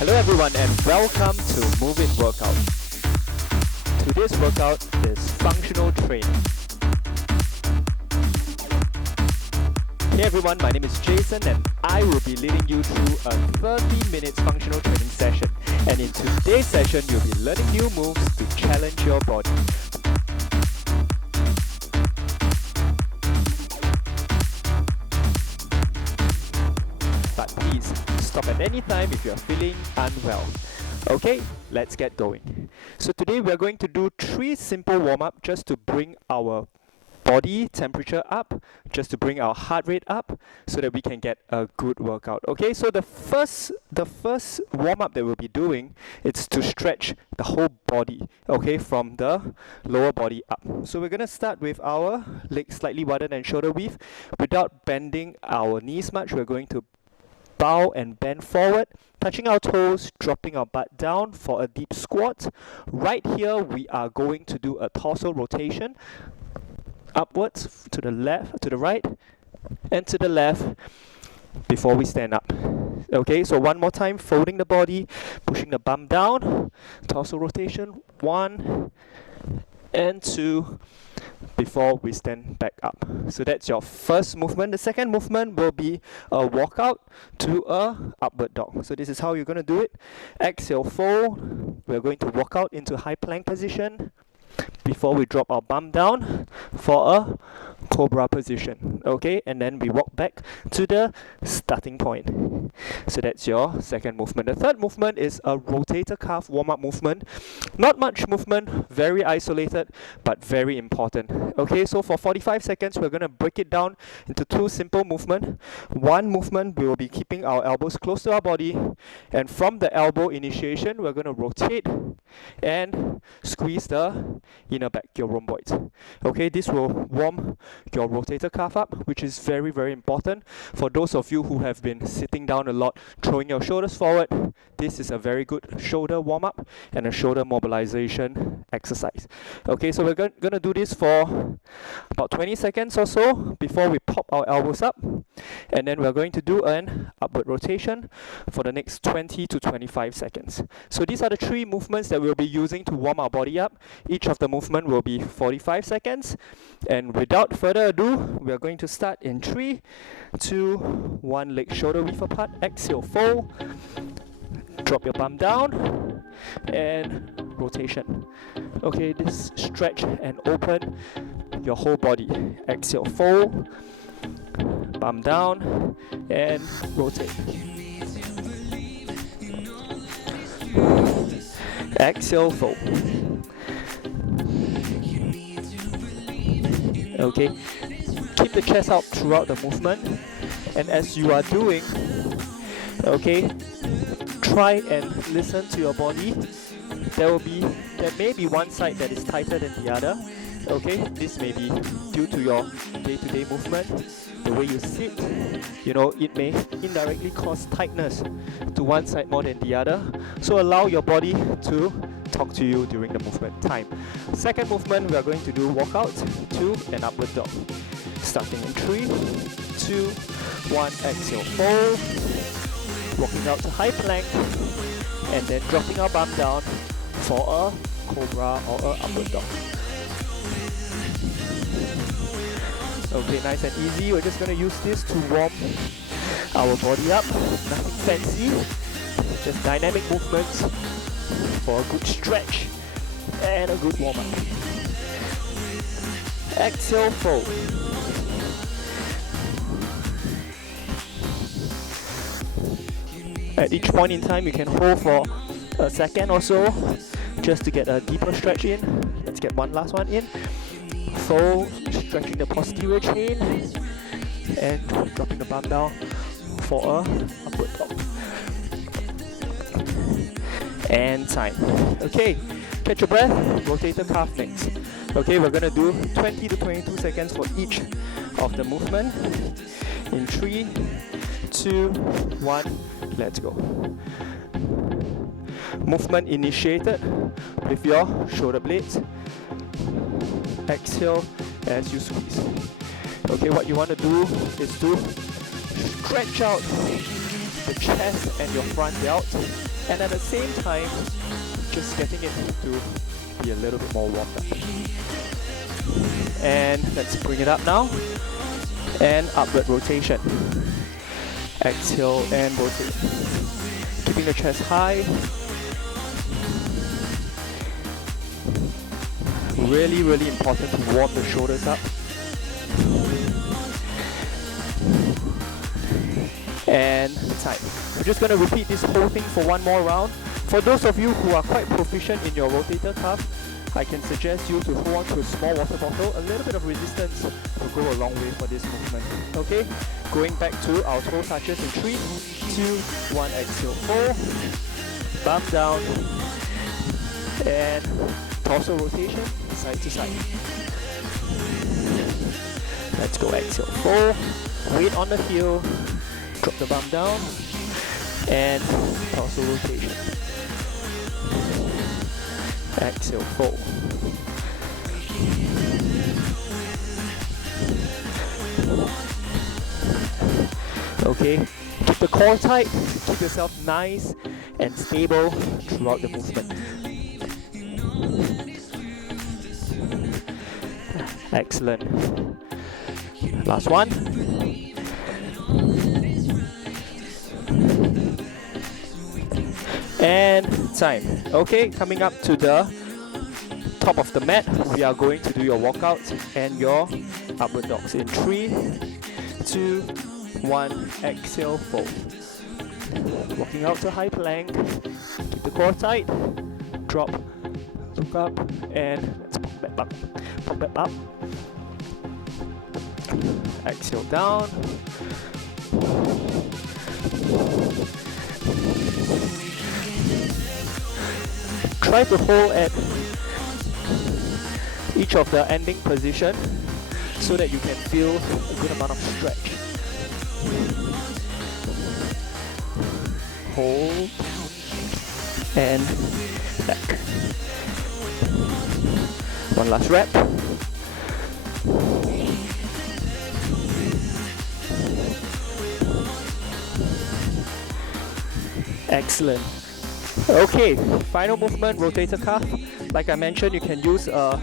Hello everyone and welcome to Move It Workout. Today's workout is functional training. Hey everyone, my name is Jason and I will be leading you through a 30 minutes functional training session. And in today's session, you'll be learning new moves to challenge your body. But please stop at any time if you're feeling unwell. Okay, let's get going. So today we're going to do 3 simple warm-up just to bring our body temperature up, just to bring our heart rate up so that we can get a good workout. Okay, so the first warm-up that we'll be doing is to stretch the whole body, okay, from the lower body up. So we're going to start with our legs slightly wider than shoulder width. Without bending our knees much, we're going to bow and bend forward, touching our toes, dropping our butt down for a deep squat. Right here, we are going to do a torso rotation, upwards, to the left, to the right, and to the left before we stand up. Okay, so one more time, folding the body, pushing the bum down, torso rotation, 1 and 2, before we stand back up. So that's your first movement. The second movement will be a walkout to a upward dog. So this is how you're going to do it. Exhale, fold. We're going to walk out into high plank position before we drop our bum down for a cobra position. Okay, and then we walk back to the starting point. So that's your second movement. The third movement is a rotator cuff warm-up movement. Not much movement, very isolated, but very important. Okay, so for 45 seconds, we're going to break it down into 2 simple movements. One movement, we will be keeping our elbows close to our body, and from the elbow initiation, we're going to rotate and squeeze the inner back, your rhomboids. Okay, this will warm your rotator cuff up, which is very, very important. For those of you who have been sitting down a lot, throwing your shoulders forward, this is a very good shoulder warm-up and a shoulder mobilization exercise. Okay, so we're going to do this for about 20 seconds or so before we pop our elbows up, and then we're going to do an upward rotation for the next 20 to 25 seconds. So these are the 3 movements that we'll be using to warm our body up. Each of the movement will be 45 seconds, and without further ado, we are going to start in 3, 2, 1. Leg shoulder width apart. Exhale, fold. Drop your bum down and rotation. Okay, this stretch and open your whole body. Exhale, fold. Bum down and rotate. Exhale, fold. Okay, keep the chest out throughout the movement, and as you are doing, okay, try and listen to your body. There may be one side that is tighter than the other. Okay, this may be due to your day-to-day movement, the way you sit. You know, it may indirectly cause tightness to one side more than the other. So allow your body to talk to you during the movement time. Second movement, we are going to do walkout to an upward dog. Starting in 3, 2, 1, exhale, fold. Walking out to high plank, and then dropping our bum down for a cobra or a upward dog. Okay, nice and easy. We're just going to use this to warm our body up. Nothing fancy, just dynamic movements for a good stretch and a good warm-up. Exhale, fold. At each point in time, you can hold for a second or so just to get a deeper stretch in. Let's get one last one in. Fold, stretching the posterior chain and dropping the bum down for a upward dog. And time. Okay, catch your breath, rotator cuff next. Okay, we're going to do 20 to 22 seconds for each of the movement. In 3, 2, 1, let's go. Movement initiated with your shoulder blades. Exhale as you squeeze. Okay, what you want to do is to stretch out the chest and your front delt, and at the same time just getting it to be a little bit more warmed up. And let's bring it up now, and upward rotation. Exhale and rotate, keeping the chest high. Really, really important to warm the shoulders up. And time. We're just going to repeat this whole thing for one more round. For those of you who are quite proficient in your rotator cuff, I can suggest you to hold on to a small water bottle. A little bit of resistance will go a long way for this movement. Okay, going back to our toe touches in 3, 2, 1, exhale, 4, bump down, and torso rotation, side to side. Let's go, exhale, 4, weight on the heel, drop the bum down, and torso rotation. Exhale, 4. Okay, keep the core tight, keep yourself nice and stable throughout the movement. Excellent. Last one. And time. Okay, coming up to the top of the mat, we are going to do your walkouts and your upward dogs in 3, 2, 1, exhale, fold. Walking out to high plank, keep the core tight, drop, look up, and let's pop that up. Pop that up. Exhale down. Try to hold at each of the ending position so that you can feel a good amount of stretch. Hold and back. One last rep. Excellent. Okay, final movement, rotator cuff. Like I mentioned, you can use a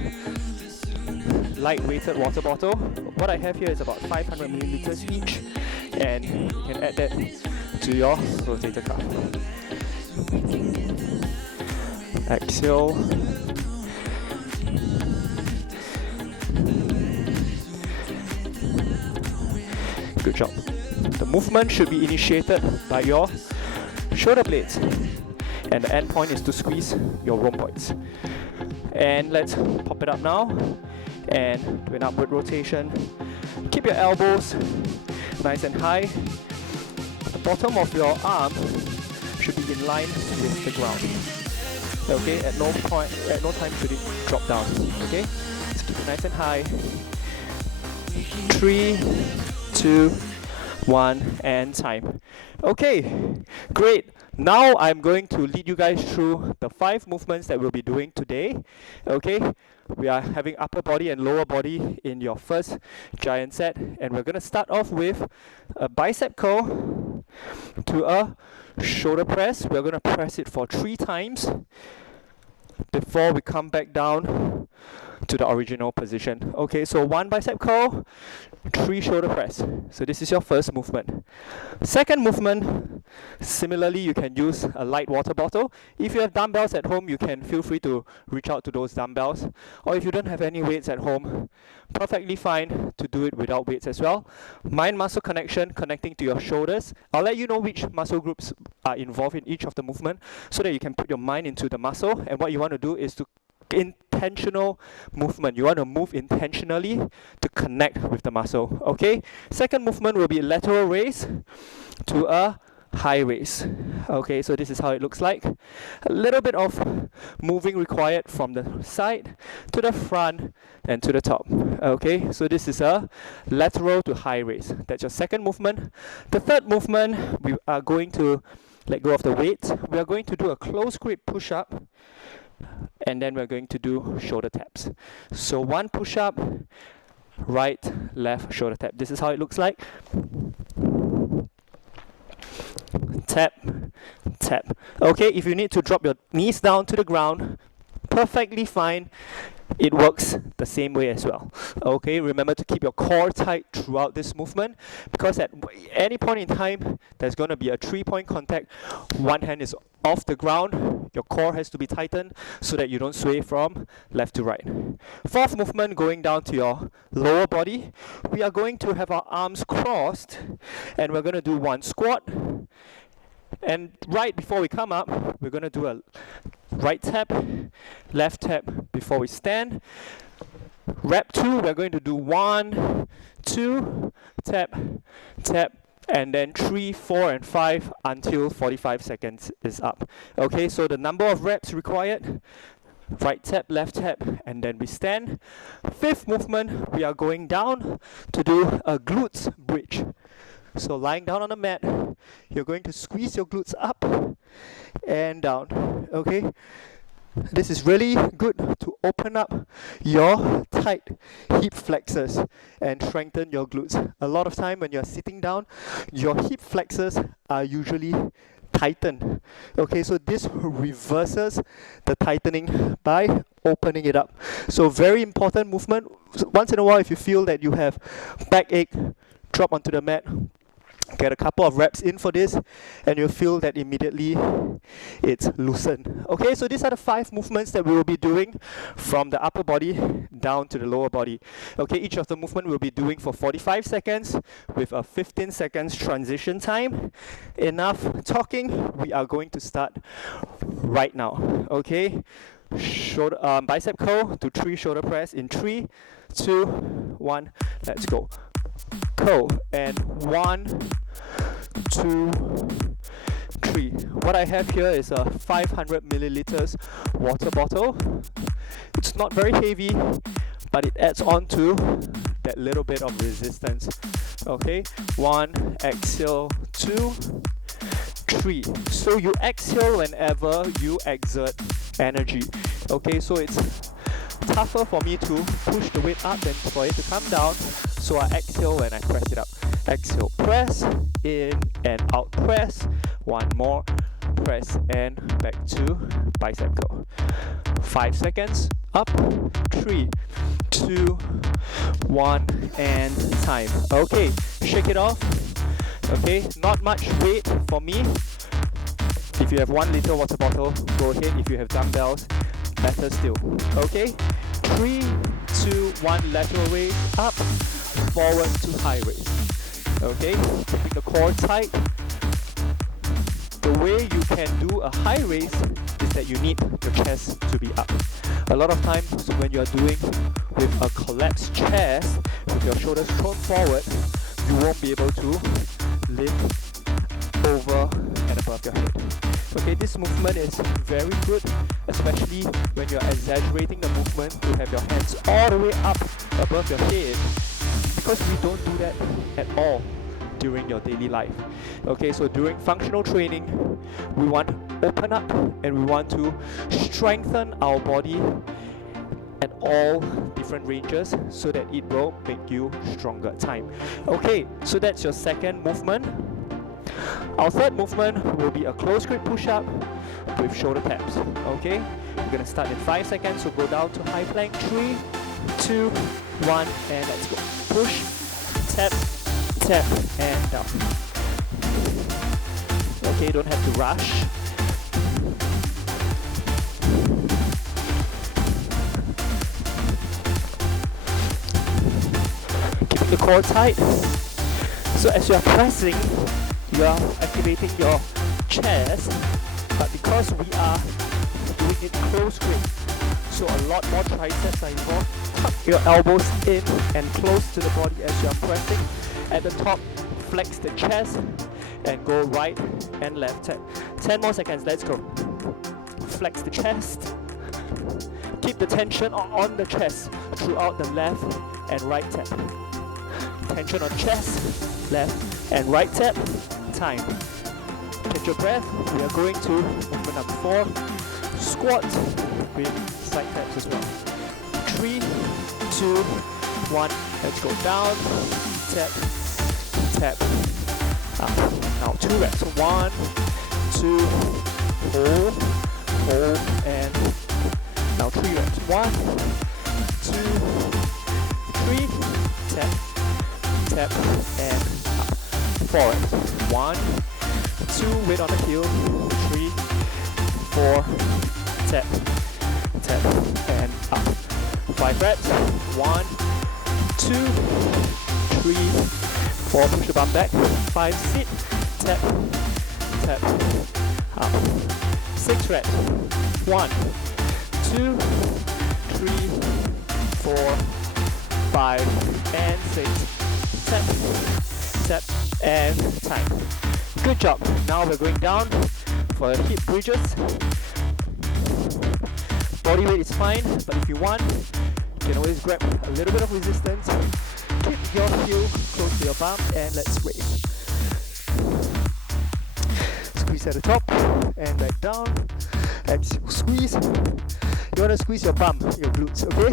light-weighted water bottle. What I have here is about 500 milliliters each, and you can add that to your rotator cuff. Exhale. Good job. The movement should be initiated by your shoulder blades, and the end point is to squeeze your rhomboids. And let's pop it up now and do an upward rotation. Keep your elbows nice and high. The bottom of your arm should be in line with the ground. Okay, at no time should it drop down. Okay, so keep it nice and high. 3, 2, 1, and time. Okay, great. Now I'm going to lead you guys through the 5 movements that we'll be doing today. Okay, we are having upper body and lower body in your first giant set, and we're going to start off with a bicep curl to a shoulder press. We're going to press it for 3 times before we come back down to the original position. Okay, so 1 bicep curl, 3 shoulder press. So this is your first movement. Second movement, similarly, you can use a light water bottle. If you have dumbbells at home, you can feel free to reach out to those dumbbells. Or if you don't have any weights at home, perfectly fine to do it without weights as well. Mind-muscle connection, connecting to your shoulders. I'll let you know which muscle groups are involved in each of the movement so that you can put your mind into the muscle. And what you want to do is to intentional movement. You want to move intentionally to connect with the muscle. Okay, second movement will be lateral raise to a high raise. Okay, so this is how it looks like. A little bit of moving required from the side to the front and to the top. Okay, so this is a lateral to high raise. That's your second movement. The third movement, we are going to let go of the weight. We are going to do a close grip push-up, and then we're going to do shoulder taps. So 1 push-up, right, left, shoulder tap. This is how it looks like. tap, tap. Okay, if you need to drop your knees down to the ground, perfectly fine. It works the same way as well. Okay, remember to keep your core tight throughout this movement, because at any point in time there's going to be a 3-point contact. One hand is off the ground, your core has to be tightened so that you don't sway from left to right. Fourth movement, going down to your lower body, we are going to have our arms crossed and we're going to do one squat. And right before we come up, we're going to do a right tap, left tap before we stand. Rep 2, we're going to do 1, 2, tap, tap, and then 3, 4, and 5 until 45 seconds is up. Okay, so the number of reps required, right tap, left tap, and then we stand. Fifth movement, we are going down to do a glutes bridge. So lying down on the mat, you're going to squeeze your glutes up and down, okay? This is really good to open up your tight hip flexors and strengthen your glutes. A lot of time when you're sitting down, your hip flexors are usually tightened. Okay, so this reverses the tightening by opening it up. So very important movement. Once in a while, if you feel that you have backache, drop onto the mat, get a couple of reps in for this, and you'll feel that immediately it's loosened. Okay, so these are the 5 movements that we will be doing from the upper body down to the lower body. Okay, each of the movement we'll be doing for 45 seconds with a 15 seconds transition time. Enough talking, we are going to start right now. Okay, shoulder, bicep curl to 3 shoulder press in 3, 2, 1, let's go. Curl and 1, 2, 3. What I have here is a 500 milliliters water bottle. It's not very heavy, but it adds on to that little bit of resistance. Okay, 1, exhale, 2, 3. So you exhale whenever you exert energy. Okay, so it's tougher for me to push the weight up than for it to come down, so I exhale when I press it up. Exhale, press, in and out, press, 1 more, press and back to bicep curl. 5 seconds, up, 3, 2, 1, and time. Okay, shake it off. Okay, not much weight for me. If you have 1 liter water bottle, go ahead. If you have dumbbells, better still. Okay, 3, 2, 1, lateral raise, up, forward to high raise. Okay, keeping the core tight. The way you can do a high raise is that you need your chest to be up. A lot of times when you are doing with a collapsed chest, with your shoulders thrown forward, you won't be able to lift over and above your head. Okay, this movement is very good, especially when you're exaggerating the movement to have your hands all the way up above your head, because we don't do that at all during your daily life. Okay, so during functional training, we want to open up and we want to strengthen our body at all different ranges so that it will make you stronger. Time. Okay, so that's your second movement. Our third movement will be a close grip push-up with shoulder taps. Okay, we're going to start in 5 seconds, so go down to high plank. 3, 2, 1, and let's go. Push, tap, tap, and down. Okay, don't have to rush. Keeping the core tight. So as you are pressing, you are activating your chest, but because we are doing it close grip, so a lot more triceps are involved. Tuck your elbows in and close to the body as you are pressing. At the top, flex the chest and go right and left tap. 10 more seconds, let's go. Flex the chest. Keep the tension on the chest throughout the left and right tap. Tension on chest, left and right tap. Time. Catch your breath. We are going to movement number 4. Squat with side taps as well. 3, 2, 1. Let's go down. Tap, tap, up. Now 2 reps. 1, 2, hold, hold, and now 3 reps. 1, 2, 3, tap, tap, and up. 4 reps. 1, 2, weight on the heel, 3, 4, tap, tap, and up. 5 reps. 1, 2, 3, 4, push the bum back. 5, sit, tap, tap, up. 6 reps. 1, 2, 3, 4, 5, and 6. Tap, tap, and time. Good job. Now we're going down for hip bridges. Body weight is fine, but if you want, you can always grab a little bit of resistance. Keep your heel close to your bum and let's raise. Squeeze at the top and back down. Exhale, squeeze. You want to squeeze your bum, your glutes, okay?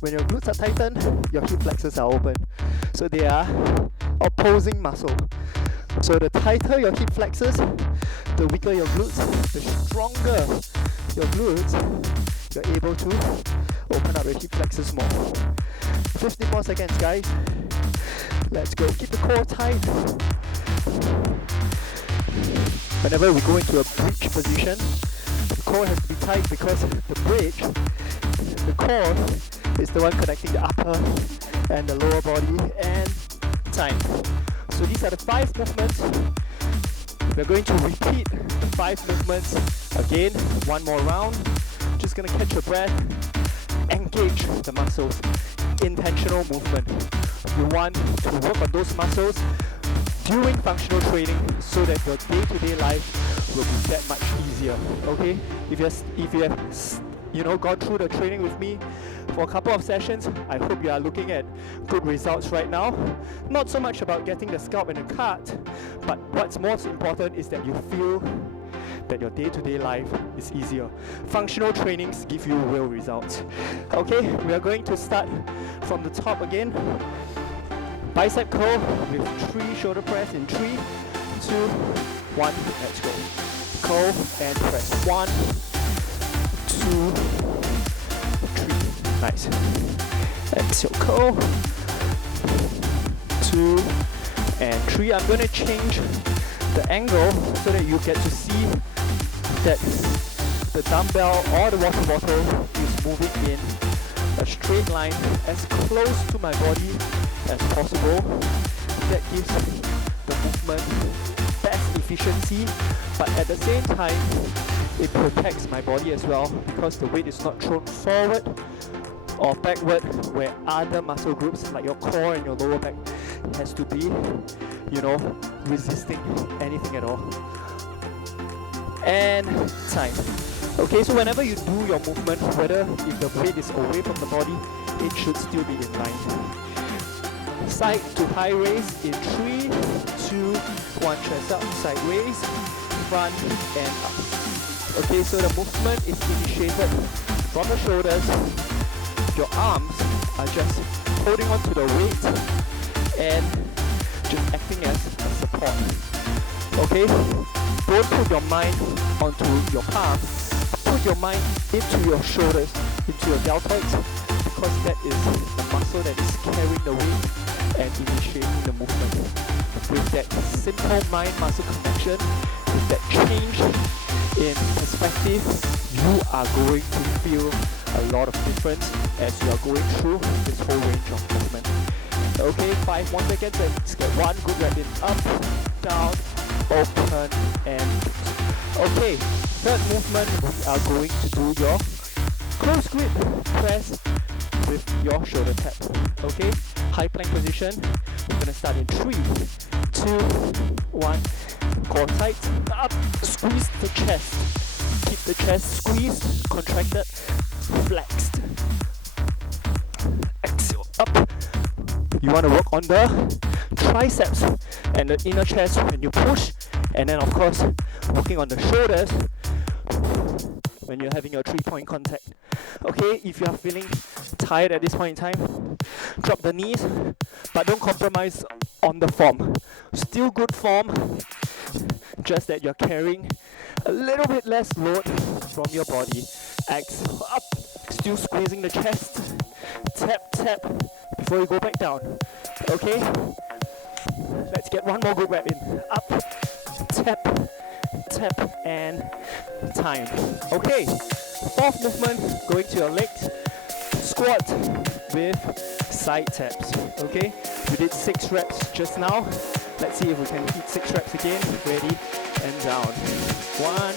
When your glutes are tightened, your hip flexors are open. So they are opposing muscle. So the tighter your hip flexors, the weaker your glutes. The stronger your glutes, you're able to open up your hip flexors more. 15 more seconds, guys. Let's go. Keep the core tight. Whenever we go into a bridge position, the core has to be tight because the bridge, the core, is the one connecting the upper and the lower body, and time. So these are the 5 movements. We're going to repeat the 5 movements again, one more round. Just gonna catch your breath, engage the muscles, intentional movement. You want to work on those muscles during functional training so that your day-to-day life will be that much easier. Okay? If you have gone through the training with me for a couple of sessions, I hope you are looking at good results right now. Not so much about getting the scalp and the cut, but what's most important is that you feel that your day-to-day life is easier. Functional trainings give you real results. Okay, we are going to start from the top again. Bicep curl with 3 shoulder press in 3, 2, 1, let's go. Curl and press. 1, 2, 3. Nice. Exhale, curl. 2 and 3. I'm going to change the angle so that you get to see that the dumbbell or the water bottle is moving in a straight line as close to my body as possible. That gives the movement best efficiency, but at the same time it protects my body as well because the weight is not thrown forward or backward where other muscle groups like your core and your lower back has to be, resisting anything at all. And time. Okay, so whenever you do your movement, whether if the weight is away from the body, it should still be in line. Side to high raise in 3, 2, 1, chest up, side raise, front and up. Okay, so the movement is initiated from the shoulders. Your arms are just holding on to the weight and just acting as a support. Okay, don't put your mind onto your palm. Put your mind into your shoulders, into your deltoids, because that is the muscle that is carrying the weight and initiating the movement. With that simple mind-muscle connection, with that change in perspective, you are going to feel a lot of difference as you are going through this whole range of movement. Okay, 5 more seconds, let's get 1 good rep in. Up, down, open, and okay, third movement, we are going to do your close grip press with your shoulder tap. Okay, high plank position. We're going to start in 3, 2, 1, core tight, up, squeeze the chest. Keep the chest squeezed, contracted, flexed. Exhale, up. You want to work on the triceps and the inner chest when you push, and then of course working on the shoulders when you're having your 3-point contact. Okay, if you are feeling tired at this point in time, drop the knees, but don't compromise on the form. Still good form, just that you're carrying a little bit less load from your body. Exhale up, still squeezing the chest. Tap, tap, before you go back down. Okay? Let's get one more good rep in. Up, tap, tap, and time. Okay, fourth movement, going to your legs. Squat with side taps. Okay, we did 6 reps just now. Let's see if we can hit 6 reps again. Ready, and down. 1,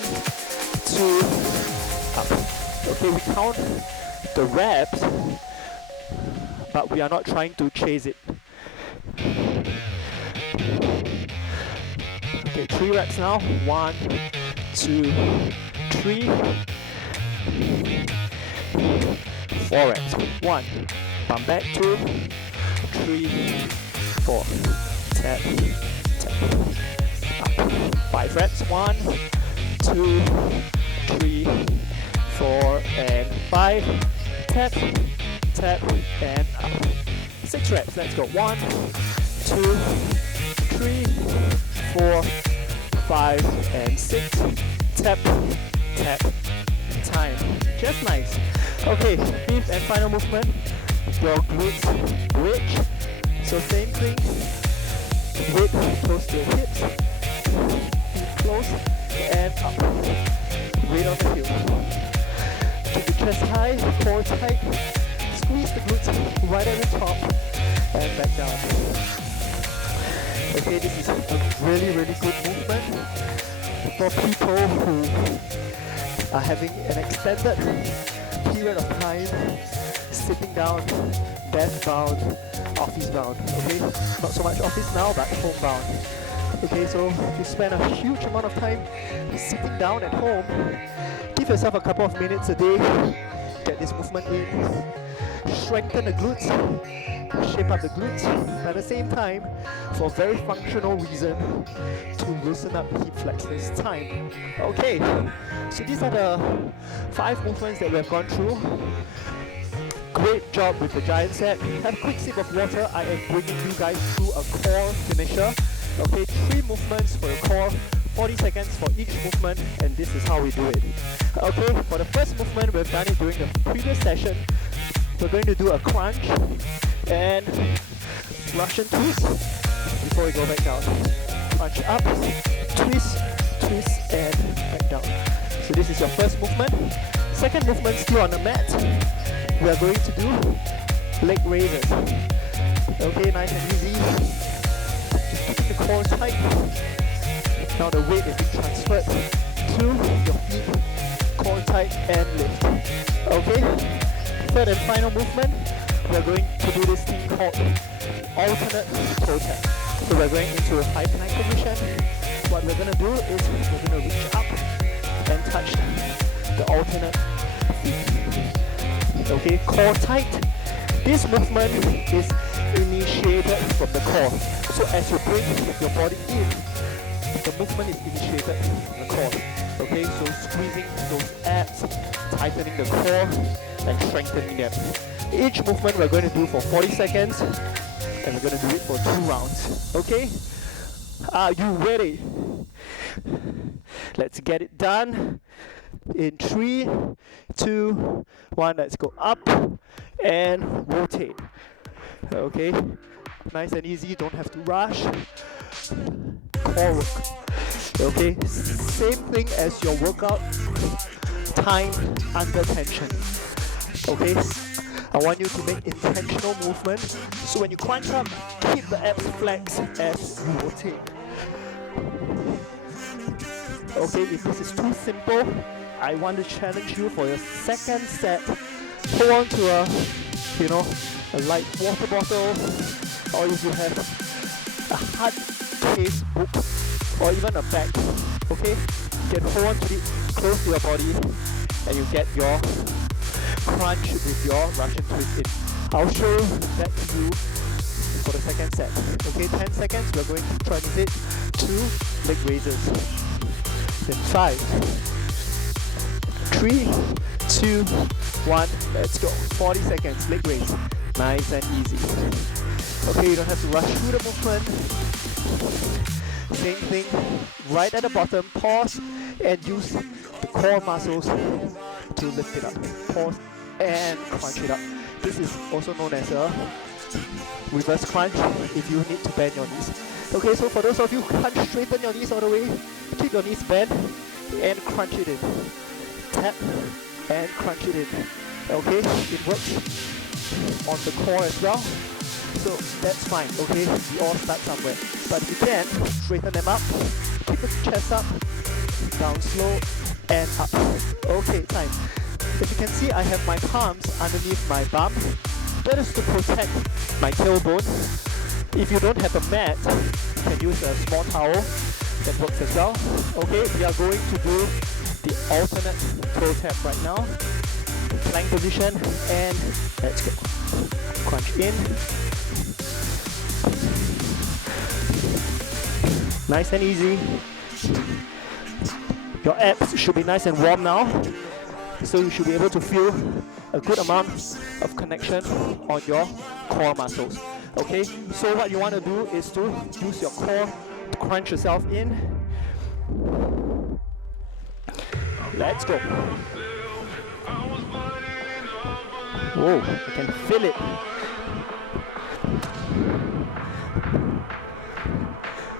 2, up. Okay, we count the reps, but we are not trying to chase it. Okay, 3 reps now. 1, 2, 3. 4 reps. 1. Bump back. 2, 3, 4. Tap, tap. Up. 5 reps. 1, 2, 3, 4, and 5. Tap, tap, and up. 6 reps. Let's go. 1, 2, 3, 4, 5, and 6. Tap, tap, time. Just nice. Okay, 5th and final movement. Your glutes bridge. So same thing. Weight close to your hips. Feet close and up. Weight on the heel. Keep the chest high, core tight. Squeeze the glutes right at the top and back down. Okay, this is a really good movement for people who are having an extended period of time sitting down, desk bound, office bound. Okay, not so much office now, but home bound. Okay, so if you spend a huge amount of time sitting down at home, give yourself a couple of minutes a day, get this movement in, strengthen the glutes, shape up the glutes, but at the same time, for a very functional reason, to loosen up the hip flexors time. Okay, so these are the 5 movements that we have gone through. Great job with the giant set. Have a quick sip of water. I am bringing you guys through a core finisher. Okay, 3 movements for your core, 40 seconds for each movement, and this is how we do it. Okay, for the first movement, we've done it during the previous session. We're going to do a crunch and Russian twist before we go back down. Crunch up, twist, twist, and back down. So this is your first movement. Second movement, still on the mat. We are going to do leg raises. Okay, nice and easy. Just keep the core tight. Now the weight is being transferred to your feet. Core tight and lift. Okay? Third and final movement, we are going to do this thing called alternate toe tap. So we're going into a 5-9 position. What we're going to do is we're going to reach up and touch the alternate feet. Okay, core tight. This movement is initiated from the core. So as you bring your body in, the movement is initiated from the core. Okay, so squeezing those abs, tightening the core, and strengthening them. Each movement we're going to do for 40 seconds, and we're going to do it for 2 rounds. Okay? Are you ready? Let's get it done. In 3, 2, 1, let's go up and rotate. Okay? Nice and easy, don't have to rush. Core work. Okay? Same thing as your workout time under tension. Okay? I want you to make intentional movement. So when you crunch up, keep the abs flexed as you rotate. Okay, if this is too simple, I want to challenge you for your second set. Hold on to a light water bottle, or if you have a hard case book, or even a bag. Okay, you can hold on to it close to your body, and you get your crunch with your Russian twist in. I'll show that to you for the second set. Okay, 10 seconds, we're going to transit to leg raises. Then 5, 3, 2, 1, let's go. 40 seconds, leg raise. Nice and easy. Okay, you don't have to rush through the movement. Same thing, right at the bottom, pause and use the core muscles to lift it up. Pause and crunch it up. This is also known as a reverse crunch if you need to bend your knees. Okay, so for those of you who can't straighten your knees all the way, keep your knees bent and crunch it in. Tap and crunch it in. Okay, it works on the core as well. So that's fine, okay? We all start somewhere. But if you can, straighten them up, keep the chest up, down slow, and up. Okay, time. As you can see, I have my palms underneath my bum. That is to protect my tailbone. If you don't have a mat, you can use a small towel. That works as well. Okay, we are going to do the alternate toe tap right now. Plank position, and let's go. Crunch in. Nice and easy. Your abs should be nice and warm now, so you should be able to feel a good amount of connection on your core muscles. Okay, so what you want to do is to use your core to crunch yourself in. Let's go. Whoa, I can feel it.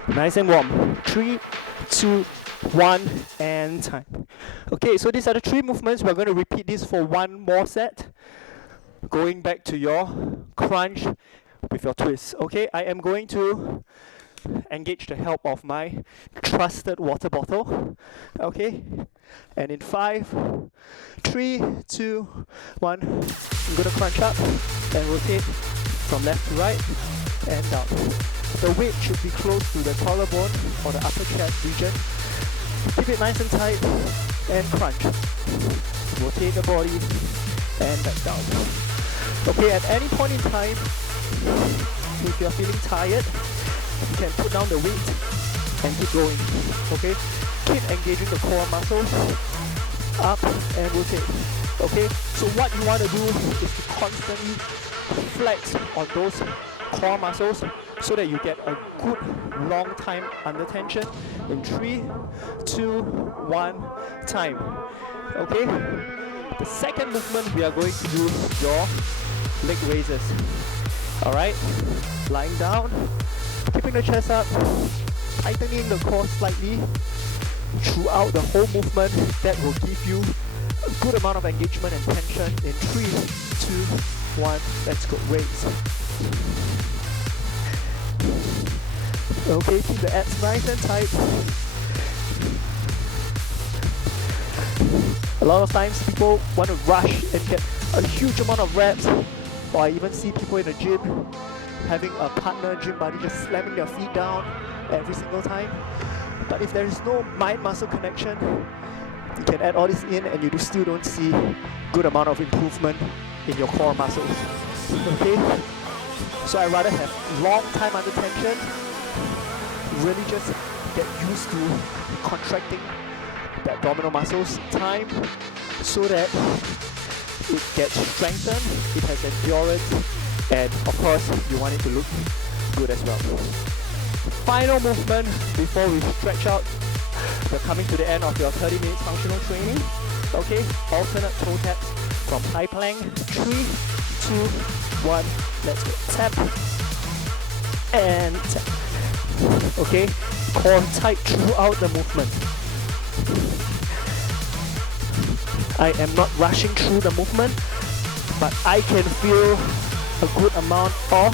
Nice and warm. 3, 2, 1, and time. Okay, so these are the 3 movements. We're going to repeat this for 1 more set. Going back to your crunch with your twist. Okay, I am going to engage the help of my trusted water bottle. Okay, and in 5, 3, 2, 1, I'm going to crunch up and rotate from left to right and down. The weight should be close to the collarbone or the upper chest region. Keep it nice and tight and crunch. Rotate the body and back down. Okay, at any point in time, if you're feeling tired, you can put down the weight and keep going. Okay, keep engaging the core muscles, up and rotate. Okay, so what you want to do is to constantly flex on those core muscles so that you get a good long time under tension in 3, 2, 1, time. Okay, the second movement we are going to do your leg raises. Alright, lying down, keeping the chest up, tightening the core slightly throughout the whole movement. That will give you a good amount of engagement and tension in 3, 2, 1, let's go, raise. Okay, keep the abs nice and tight. A lot of times people want to rush and get a huge amount of reps, or I even see people in the gym having a partner gym buddy just slamming their feet down every single time. But if there is no mind-muscle connection, you can add all this in and you still don't see good amount of improvement in your core muscles. Okay? So I'd rather have long time under tension, really just get used to contracting the abdominal muscles time so that it gets strengthened, it has endurance, and of course you want it to look good as well. Final movement before we stretch out. We're coming to the end of your 30 minutes functional training. Okay, alternate toe taps from high plank. 3, 2, 1, let's go. Tap and tap. Okay, core tight throughout the movement. I am not rushing through the movement, but I can feel a good amount of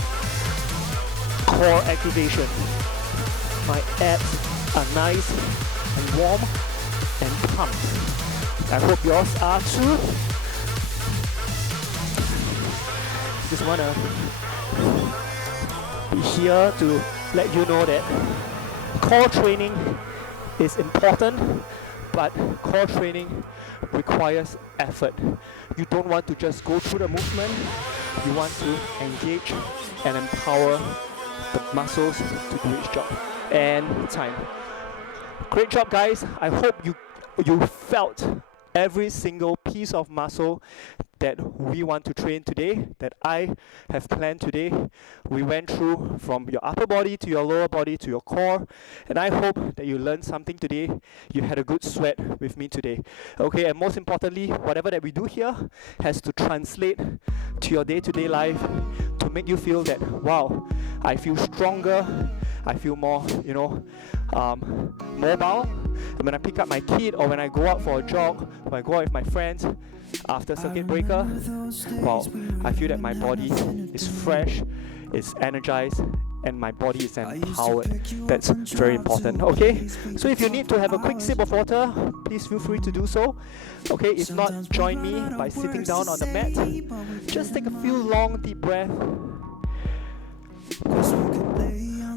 core activation. My abs are nice and warm and pumped. I hope yours are too. Just wanna be here to let you know that core training is important, but core training requires effort. You don't want to just go through the movement, you want to engage and empower the muscles to do its job. And time. Great job, guys. I hope you felt every single piece of muscle that we want to train today, that I have planned today. We went through from your upper body to your lower body to your core, and I hope that you learned something today. You had a good sweat with me today. Okay, and most importantly, whatever that we do here has to translate to your day-to-day life to make you feel that, wow, I feel stronger, I feel more, mobile. And when I pick up my kid, or when I go out for a jog, or I go out with my friends after circuit breaker, well, I feel that my body is fresh, is energized, and my body is empowered. That's very important. Okay, so if you need to have a quick sip of water, please feel free to do so. Okay, if not, join me by sitting down on the mat. Just take a few long deep breaths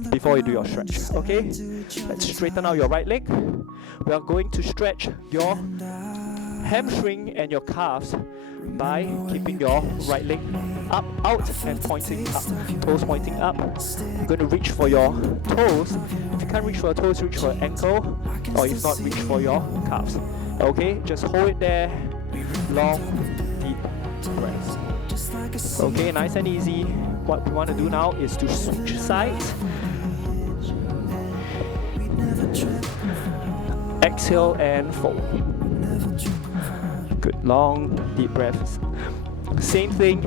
before you do your stretch. Okay, let's straighten out your right leg. We are going to stretch your hamstring and your calves by keeping your right leg up, out, and pointing up. Toes pointing up. You're going to reach for your toes. If you can't reach for your toes, reach for your ankle, or if not, reach for your calves. Okay, just hold it there. Long, deep breaths. Okay, nice and easy. What we want to do now is to switch sides. Exhale and fold. Good, long, deep breaths. Same thing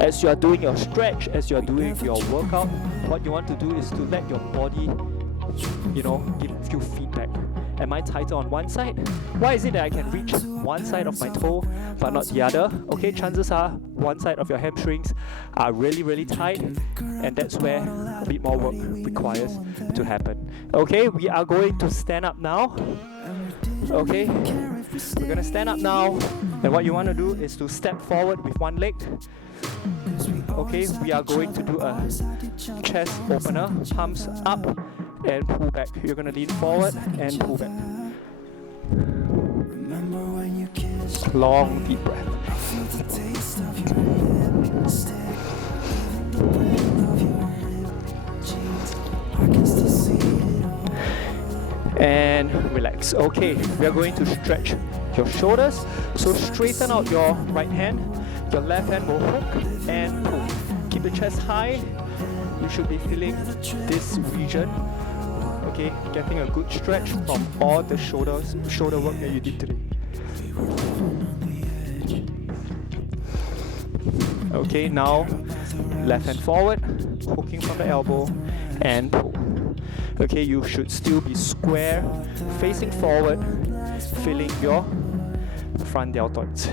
as you are doing your stretch, as you are doing your workout. What you want to do is to let your body, give you feedback. Am I tighter on one side? Why is it that I can reach one side of my toe but not the other? Okay, chances are one side of your hamstrings are really, really tight, and that's where a bit more work requires to happen. Okay, we are going to stand up now. Okay, we're going to stand up now, and what you want to do is to step forward with one leg. Okay, we are going to do a chest opener, palms up and pull back. You're going to lean forward and pull back. Long deep breath. And relax. Okay, we are going to stretch your shoulders. So straighten out your right hand. Your left hand will hook and pull. Keep the chest high. You should be feeling this region. Okay, getting a good stretch from all the shoulder work that you did today. Okay, now left hand forward, hooking from the elbow and pull. Okay, you should still be square, facing forward, feeling your front deltoids.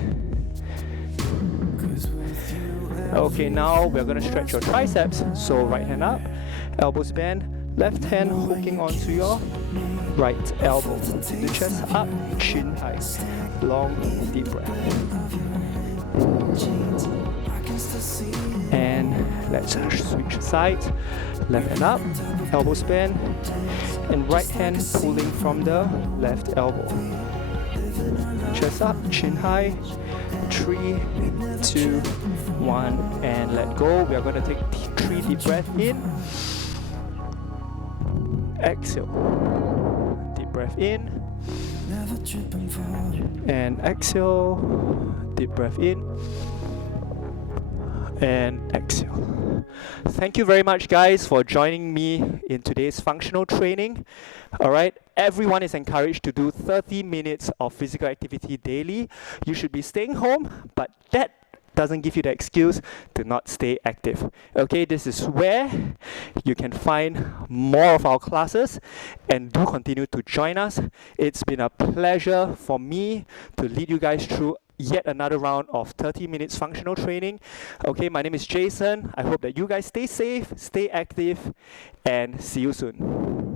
Okay, now we're going to stretch your triceps. So right hand up, elbows bend, left hand hooking onto your right elbow. The chest up, chin high. Long, deep breath. And let's switch sides. Left hand up, elbows bend, and right hand pulling from the left elbow. Chest up, chin high. 3, 2, 1, and let go. We are going to take 3 deep breaths in. Exhale. Deep breath in. And exhale. Deep breath in. And exhale. Thank you very much, guys, for joining me in today's functional training. Alright, everyone is encouraged to do 30 minutes of physical activity daily. You should be staying home, but that doesn't give you the excuse to not stay active. Okay, this is where you can find more of our classes, and do continue to join us. It's been a pleasure for me to lead you guys through yet another round of 30 minutes functional training. Okay, my name is Jason. I hope that you guys stay safe, stay active, and see you soon.